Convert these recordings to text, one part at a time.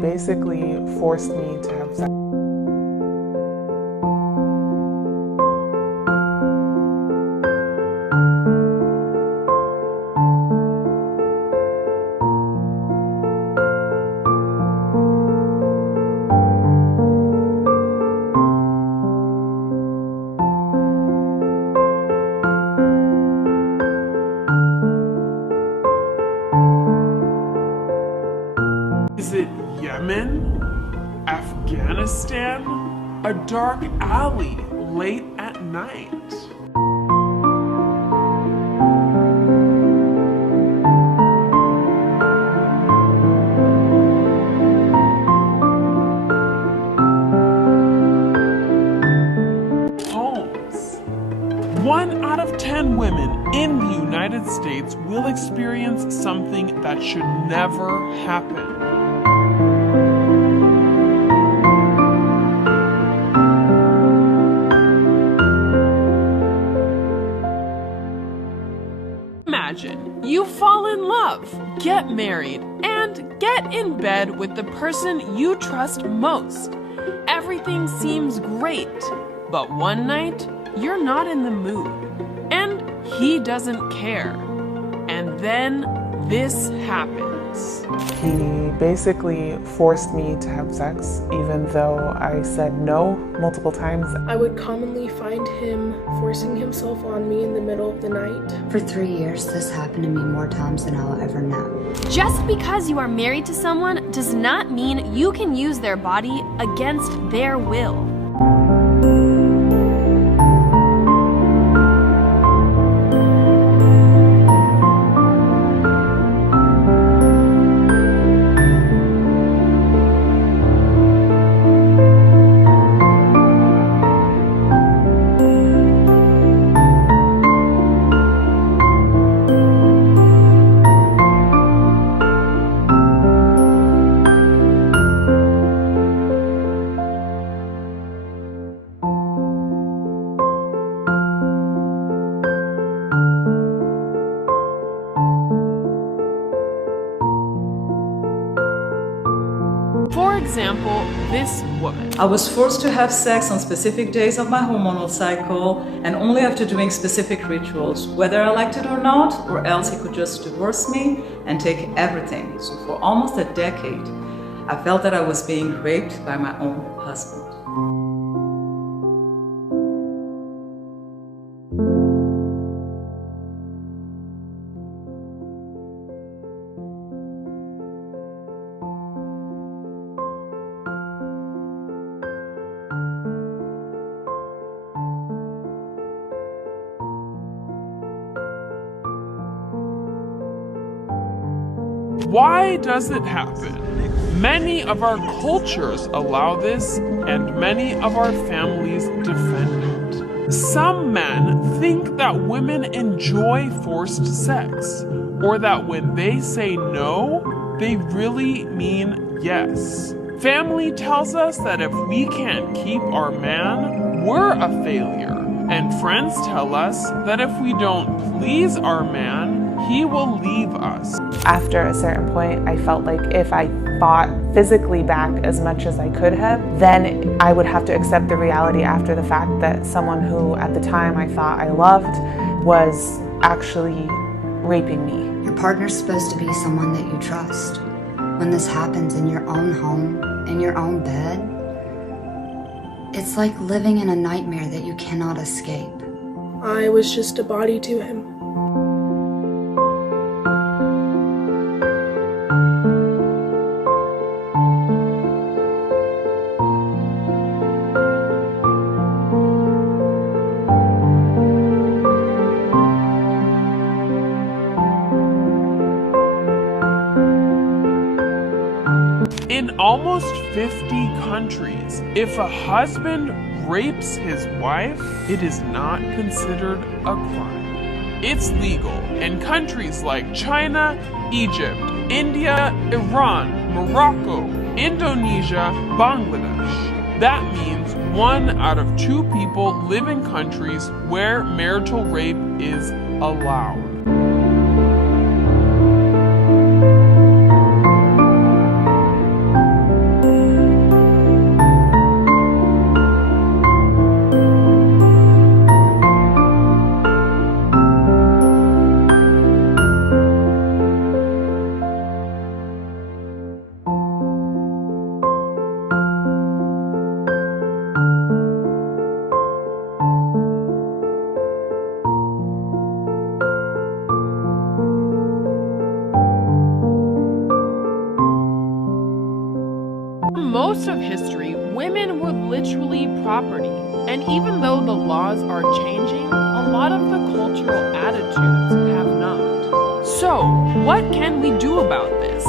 basically forced me to have sex. Is it Yemen? Afghanistan? A dark alley late at night? Homes. 1 out of 10 women in the United States will experience something that should never happen. Imagine you fall in love, get married, and get in bed with the person you trust most. Everything seems great, but one night you're not in the mood, and he doesn't care. And then this happens. He basically forced me to have sex, even though I said no multiple times. I would commonly find him forcing himself on me in the middle of the night. For 3 years, this happened to me more times than I'll ever know. Just because you are married to someone does not mean you can use their body against their will. For example, this woman. I was forced to have sex on specific days of my hormonal cycle and only after doing specific rituals, whether I liked it or not, or else he could just divorce me and take everything. So for almost a decade, I felt that I was being raped by my own husband. Why does it happen? Many of our cultures allow this, and many of our families defend it. Some men think that women enjoy forced sex, or that when they say no, they really mean yes. Family tells us that if we can't keep our man, we're a failure. And friends tell us that if we don't please our man, he will leave us. After a certain point, I felt like if I fought physically back as much as I could have, then I would have to accept the reality after the fact that someone who at the time I thought I loved was actually raping me. Your partner's supposed to be someone that you trust. When this happens in your own home, in your own bed, it's like living in a nightmare that you cannot escape. I was just a body to him. In almost 50 countries, if a husband rapes his wife, it is not considered a crime. It's legal in countries like China, Egypt, India, Iran, Morocco, Indonesia, Bangladesh. That means 1 out of 2 people live in countries where marital rape is allowed. Most of history, women were literally property. And even though the laws are changing, a lot of the cultural attitudes have not. So, what can we do about this?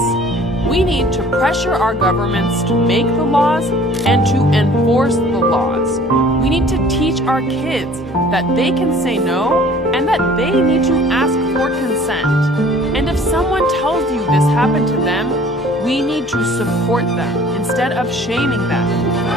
We need to pressure our governments to make the laws and to enforce the laws. We need to teach our kids that they can say no and that they need to ask for consent. And if someone tells you this happened to them, we need to support them instead of shaming them.